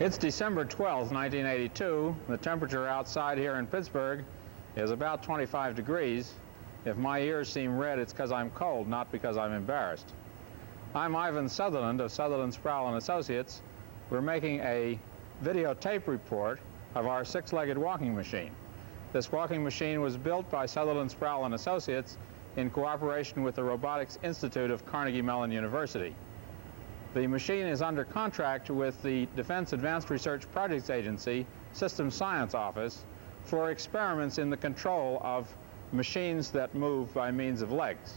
It's December 12th, 1982. The temperature outside here in Pittsburgh is about 25 degrees. If my ears seem red, it's because I'm cold, not because I'm embarrassed. I'm Ivan Sutherland of Sutherland, Sproul & Associates. We're making a videotape report of our six-legged walking machine. This walking machine was built by Sutherland, Sproul & Associates in cooperation with the Robotics Institute of Carnegie Mellon University. The machine is under contract with the Defense Advanced Research Projects Agency System Science Office for experiments in the control of machines that move by means of legs.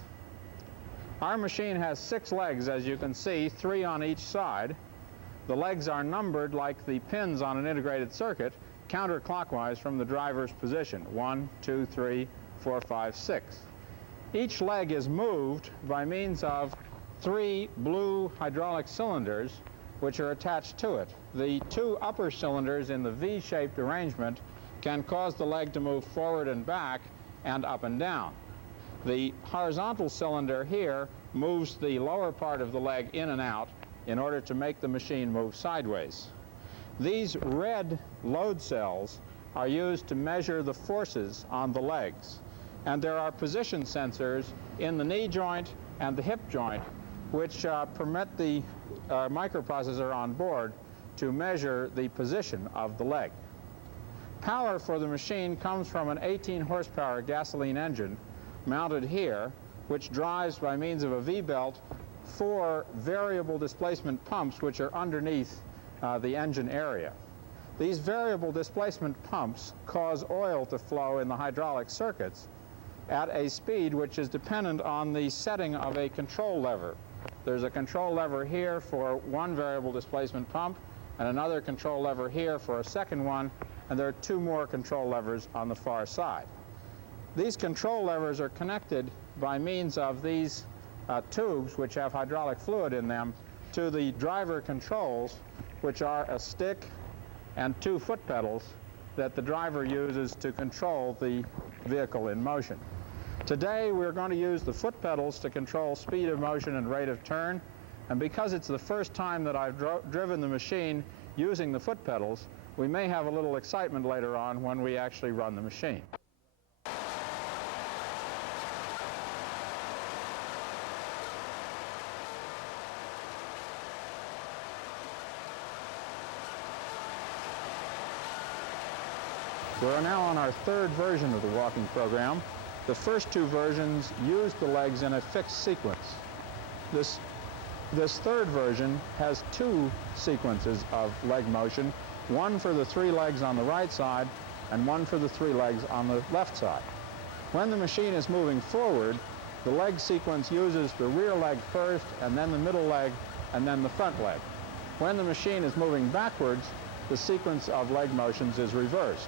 Our machine has 6 legs, as you can see, 3 on each side. The legs are numbered like the pins on an integrated circuit, counterclockwise from the driver's position. 1, 2, 3, 4, 5, 6. Each leg is moved by means of 3 blue hydraulic cylinders which are attached to it. The 2 upper cylinders in the V-shaped arrangement can cause the leg to move forward and back and up and down. The horizontal cylinder here moves the lower part of the leg in and out in order to make the machine move sideways. These red load cells are used to measure the forces on the legs, and there are position sensors in the knee joint and the hip joint which permit the microprocessor on board to measure the position of the leg. Power for the machine comes from an 18 horsepower gasoline engine mounted here, which drives by means of a V-belt 4 variable displacement pumps which are underneath the engine area. These variable displacement pumps cause oil to flow in the hydraulic circuits at a speed which is dependent on the setting of a control lever. There's a control lever here for 1 variable displacement pump and another control lever here for a second one, and there are 2 more control levers on the far side. These control levers are connected by means of these tubes which have hydraulic fluid in them to the driver controls, which are a stick and 2 foot pedals that the driver uses to control the vehicle in motion. Today we're going to use the foot pedals to control speed of motion and rate of turn, and because it's the first time that I've driven the machine using the foot pedals, we may have a little excitement later on when we actually run the machine. We're now on our 3rd version of the walking program. The first 2 versions used the legs in a fixed sequence. This 3rd version has 2 sequences of leg motion, 1 for the 3 legs on the right side and 1 for the 3 legs on the left side. When the machine is moving forward, the leg sequence uses the rear leg first, and then the middle leg, and then the front leg. When the machine is moving backwards, the sequence of leg motions is reversed.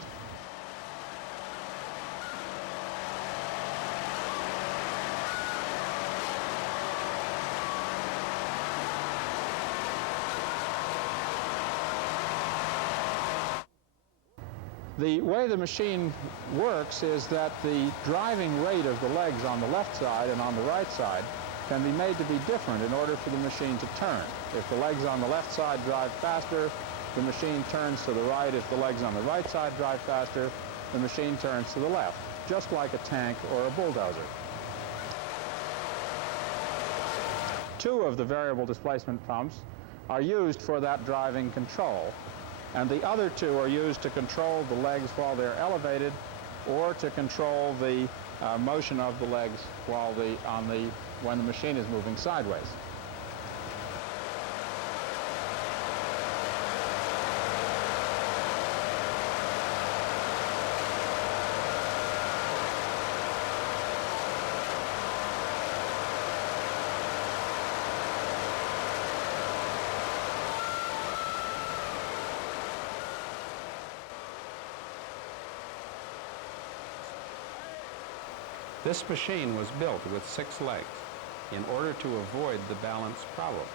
The way the machine works is that the driving rate of the legs on the left side and on the right side can be made to be different in order for the machine to turn. If the legs on the left side drive faster, the machine turns to the right. If the legs on the right side drive faster, the machine turns to the left, just like a tank or a bulldozer. 2 of the variable displacement pumps are used for that driving control, and the other 2 are used to control the legs while they're elevated or to control the motion of the legs while when the machine is moving sideways. This machine was built with 6 legs in order to avoid the balance problem.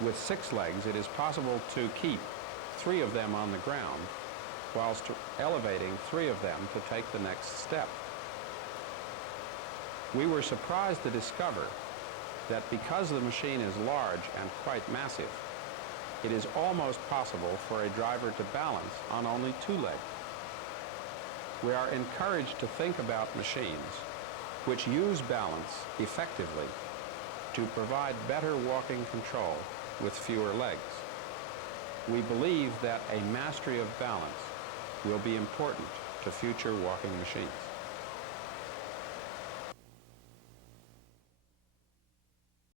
With 6 legs, it is possible to keep 3 of them on the ground whilst elevating 3 of them to take the next step. We were surprised to discover that because the machine is large and quite massive, it is almost possible for a driver to balance on only 2 legs. We are encouraged to think about machines which use balance effectively to provide better walking control with fewer legs. We believe that a mastery of balance will be important to future walking machines.